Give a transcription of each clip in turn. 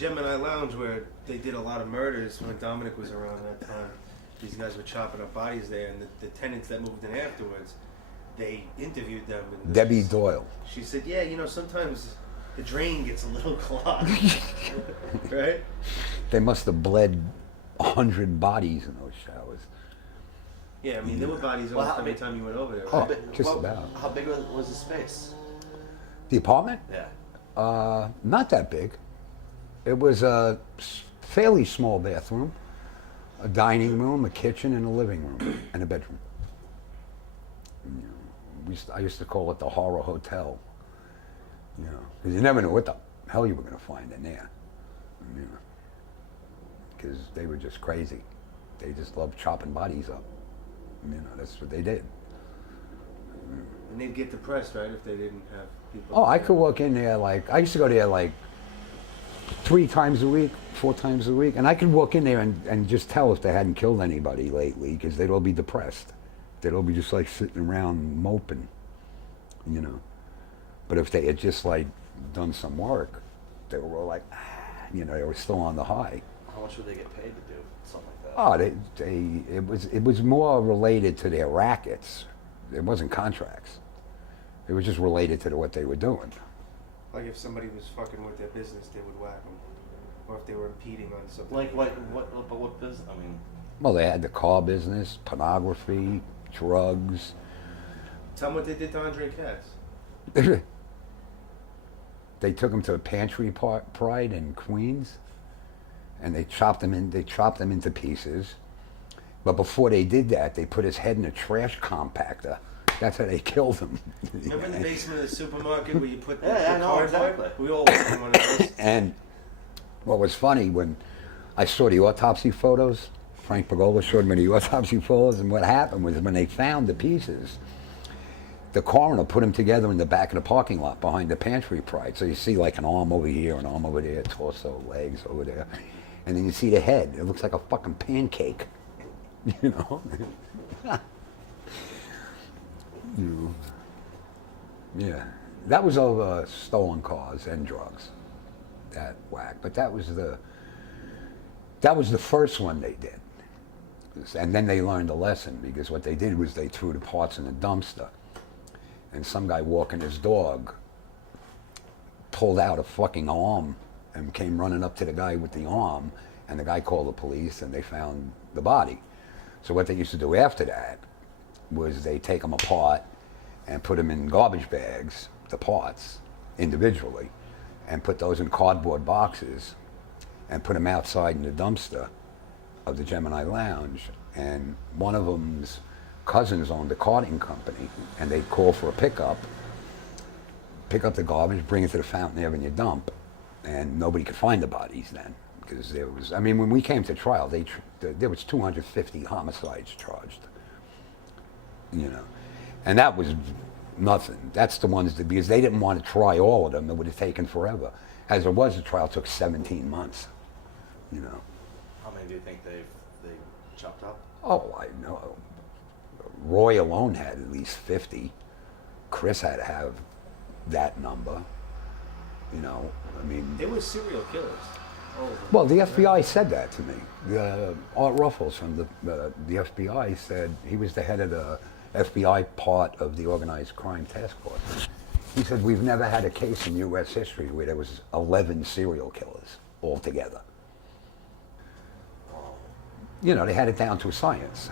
Gemini Lounge where they did a lot of murders when Dominick was around that time. These guys were chopping up bodies there, and the tenants that moved in afterwards, they interviewed them. And Debbie Doyle. She said, yeah, you know, sometimes the drain gets a little clogged. Right? They must have bled 100 bodies in those showers. Yeah, I mean, there were bodies every time you went over there, Oh, right? just about. How big was the space? The apartment? Yeah. Not that big. It was a fairly small bathroom, a dining room, a kitchen, and a living room, and a bedroom. You know, I used to call it the horror hotel. You know, because you never knew what the hell you were going to find in there. You know, because they were just crazy. They just loved chopping bodies up. You know, that's what they did. And they'd get depressed, right, if they didn't have people. Oh, I could walk in there I used to go there 3 times a week, 4 times a week, and I could walk in there and just tell if they hadn't killed anybody lately, because they'd all be depressed. They'd all be just sitting around moping, you know. But if they had just done some work, they were all you know, they were still on the high. How much would they get paid to do something like that? Oh, it was more related to their rackets. It wasn't contracts. It was just related to what they were doing. Like if somebody was fucking with their business, they would whack them. Or if they were impeding on something. What business? I mean. Well, they had the car business, pornography, drugs. Tell them what they did to Andre Katz. They took him to a pantry pride in Queens, and they chopped him into pieces. But before they did that, they put his head in a trash compactor. That's how they killed him. Remember in the basement of the supermarket where you put the cardboard? Exactly. We all worked in one of those. And what was funny, when I saw the autopsy photos, Frank Pagola showed me the autopsy photos, and what happened was when they found the pieces, the coroner put them together in the back of the parking lot behind the pantry pride. So you see an arm over here, an arm over there, torso, legs over there. And then you see the head. It looks like a fucking pancake. You know? Yeah. That was over stolen cars and drugs. That whack. But that was the first one they did. And then they learned a lesson, because what they did was they threw the parts in a dumpster. And some guy walking his dog pulled out a fucking arm and came running up to the guy with the arm, and the guy called the police, and they found the body. So what they used to do after that was they take them apart and put them in garbage bags, the parts, individually, and put those in cardboard boxes and put them outside in the dumpster of the Gemini Lounge. And one of them's cousins owned a carting company, and they'd call for a pick up the garbage, bring it to the Fountain Avenue dump, and nobody could find the bodies then, because there was, when we came to trial, there was 250 homicides charged, you know, and that was nothing. That's the ones because they didn't want to try all of them. It would have taken forever. As it was, the trial took 17 months, you know. How many do you think they chopped up? Oh, I know. Roy alone had at least 50. Chris had to have that number. You know, They were serial killers. Well, the FBI said that to me. Art Ruffles from the FBI said he was the head of the FBI part of the Organized Crime Task Force. He said, we've never had a case in U.S. history where there was 11 serial killers altogether. You know, they had it down to a science.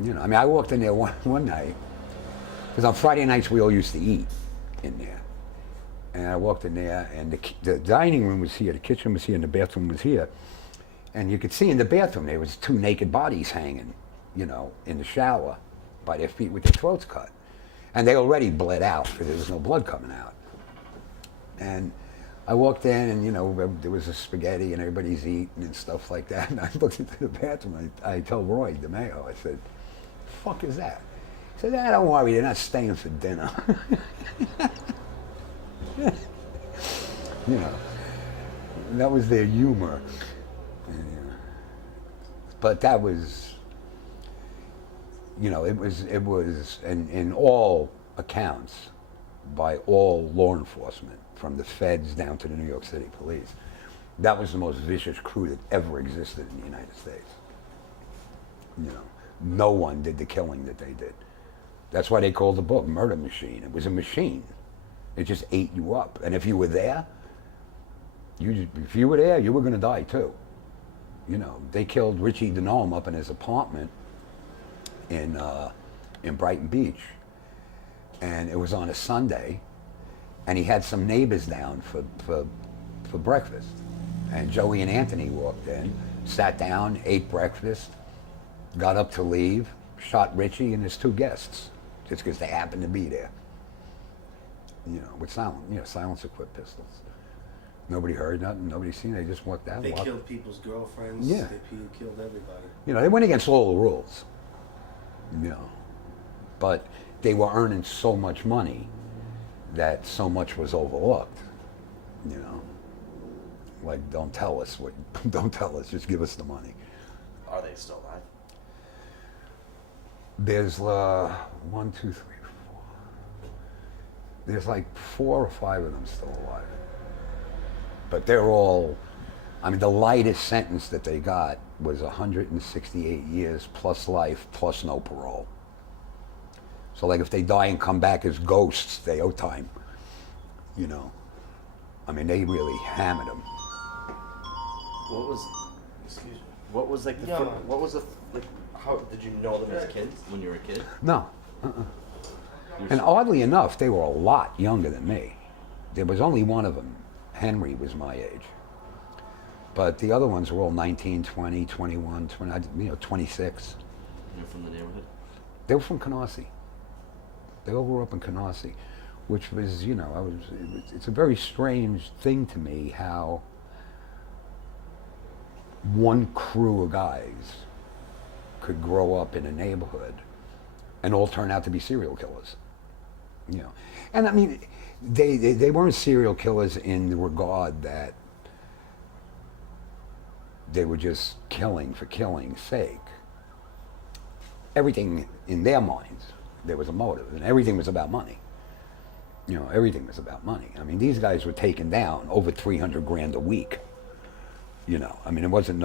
You know, I walked in there one night, because on Friday nights we all used to eat in there. And I walked in there, and the dining room was here, the kitchen was here, and the bathroom was here. And you could see in the bathroom there was 2 naked bodies hanging, you know, in the shower by their feet with their throats cut. And they already bled out because there was no blood coming out. And I walked in, and, you know, there was a spaghetti and everybody's eating and stuff like that. And I looked into the bathroom, I told Roy, Demeo, I said, the fuck is that? He said, don't worry, they're not staying for dinner. You know, that was their humor. But that was, you know, it was in all accounts, by all law enforcement, from the feds down to the New York City police, That was the most vicious crew that ever existed in the United States. You know, no one did the killing that they did. That's why they called the book Murder Machine. It was a machine. It just ate you up. And if you were there, you were going to die too. You know, they killed Richie Denome up in his apartment in Brighton Beach. And it was on a Sunday, and he had some neighbors down for breakfast. And Joey and Anthony walked in, sat down, ate breakfast, got up to leave, shot Richie and his 2 guests, just because they happened to be there. You know, with silence-equipped pistols. Nobody heard nothing, nobody seen it, they just walked out. They killed people's girlfriends, yeah. They killed everybody. You know, they went against all the rules. You know, but they were earning so much money that so much was overlooked. You know, like don't tell us, just give us the money. Are they still alive? There's 1, 2, 3, 4. There's like 4 or 5 of them still alive. But they're all, I mean, the lightest sentence that they got was 168 years plus life plus no parole. So like if they die and come back as ghosts, they owe time. You know, I mean, they really hammered them. What was like how did you know them as kids when you were a kid? No. And oddly enough, they were a lot younger than me. There was only one of them. Henry was my age. But the other ones were all 19, 20, 21, 20, 26. You're from the neighborhood? They were from Canarsie. They all grew up in Canarsie, which was, you know, it's a very strange thing to me how one crew of guys could grow up in a neighborhood and all turn out to be serial killers. You know, and I mean, they weren't serial killers in the regard that they were just killing for killing's sake. Everything in their minds, there was a motive, and everything was about money. You know, everything was about money. I mean, these guys were taking down over 300 grand a week. You know, I mean, it wasn't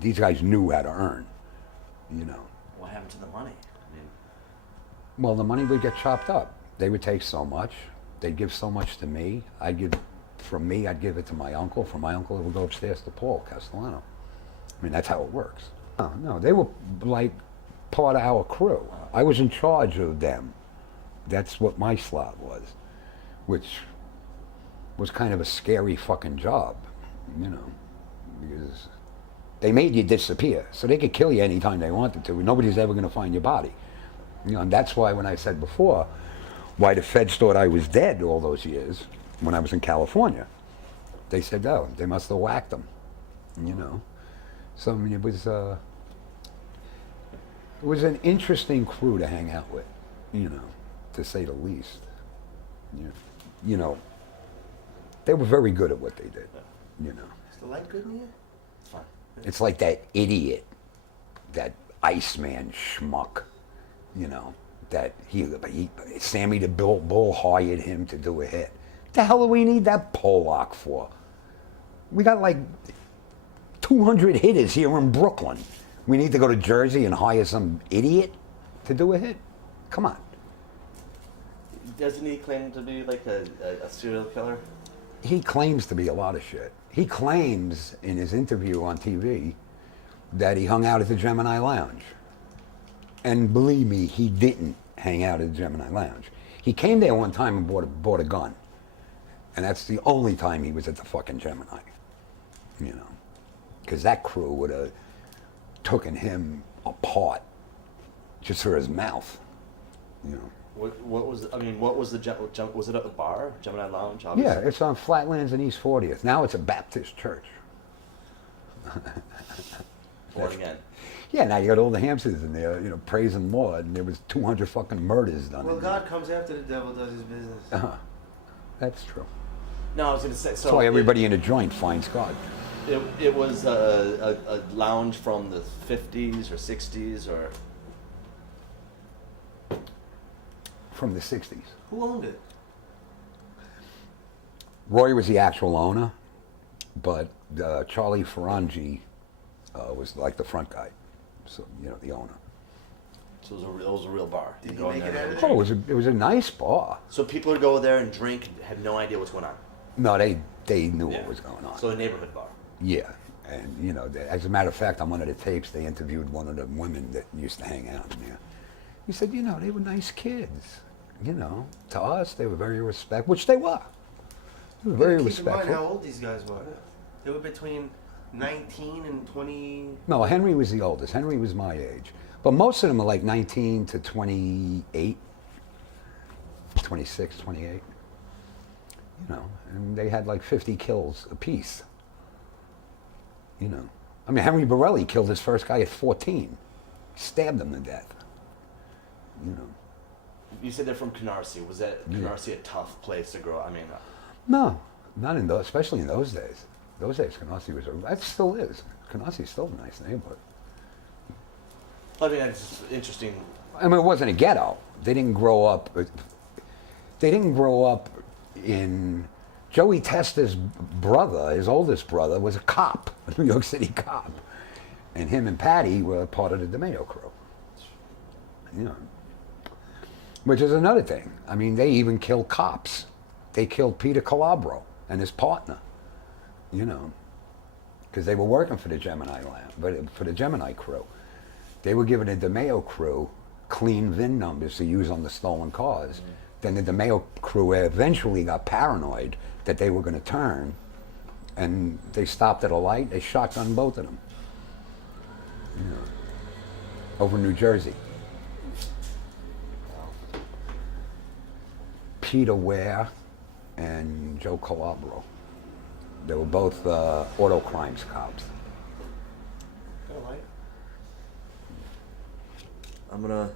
these guys knew how to earn, you know. What happened to the money? I mean, well, the money would get chopped up. They would take so much. They'd give so much to me. From me, I'd give it to my uncle. From my uncle, it would go upstairs to Paul Castellano. I mean, that's how it works. No, they were like part of our crew. I was in charge of them. That's what my slot was, which was kind of a scary fucking job, you know, because they made you disappear, so they could kill you anytime they wanted to. Nobody's ever going to find your body. You know, and that's why when I said before, why the feds thought I was dead all those years when I was in California. They said, oh, they must have whacked them, you know. So I mean, it was an interesting crew to hang out with, you know, to say the least. You know, they were very good at what they did, you know. Is the light good in here? it's fine. It's like that idiot, that Iceman schmuck, you know, that Sammy the Bull hired him to do a hit. The hell do we need that Pollock for? We got like 200 hitters here in Brooklyn. We need to go to Jersey and hire some idiot to do a hit? Come on. Doesn't he claim to be like a serial killer? He claims to be a lot of shit. He claims in his interview on TV that he hung out at the Gemini Lounge. And believe me, he didn't hang out at the Gemini Lounge. He came there one time and bought a gun. And that's the only time he was at the fucking Gemini. You know, because that crew would have taken him apart just for his mouth. You know. What was was it at the bar, Gemini Lounge? Obviously? Yeah, it's on Flatlands and East 40th. Now it's a Baptist church. Born again. Yeah, now you got all the hamsters in there, you know, praising Lord, and there was 200 fucking murders done. Well, God comes after the devil does his business. That's true. No, I was going to say. So that's why everybody in a joint finds God. It was a lounge from the 50s or 60s or. From the 60s. Who owned it? Roy was the actual owner, but Charlie Ferrangi was like the front guy, so the owner. So it was a real bar. Did You he go in make it there out and of drink. Oh, it was a nice bar. So people would go there and drink and had no idea what's going on. No, they knew Yeah. what was going on. So a neighborhood bar. Yeah, and as a matter of fact, on one of the tapes, they interviewed one of the women that used to hang out in there. He said, they were nice kids. To us, they were very respectful, which they were. They were very Keep in respectful. mind how old these guys were. They were between 19 and 20. No, Henry was the oldest. Henry was my age. But most of them are like 19 to 28, 26, 28. And they had like 50 kills apiece. I mean, Henry Borelli killed his first guy at 14. Stabbed him to death. You said they're from Canarsie. Was that Canarsie a tough place to grow up? I mean, No, not in those, especially in those days. Those days, Canarsie that still is. Canarsie still a nice neighborhood. I mean, it's interesting. I mean, it wasn't a ghetto. They didn't grow up. They didn't grow up in. Joey Testa's brother, his oldest brother, was a cop, a New York City cop, and him and Patty were part of the Demeo crew. Which is another thing. I mean, they even killed cops. They killed Peter Calabro and his partner. Because they were working for the Gemini Lounge, but for the Gemini crew. They were giving the Demeo crew clean VIN numbers to use on the stolen cars. Mm-hmm. Then the Demeo crew eventually got paranoid that they were going to turn, and they stopped at a light. They shotgunned both of them. Over New Jersey. Peter Ware and Joe Calabro. They were both auto crimes cops. I'm gonna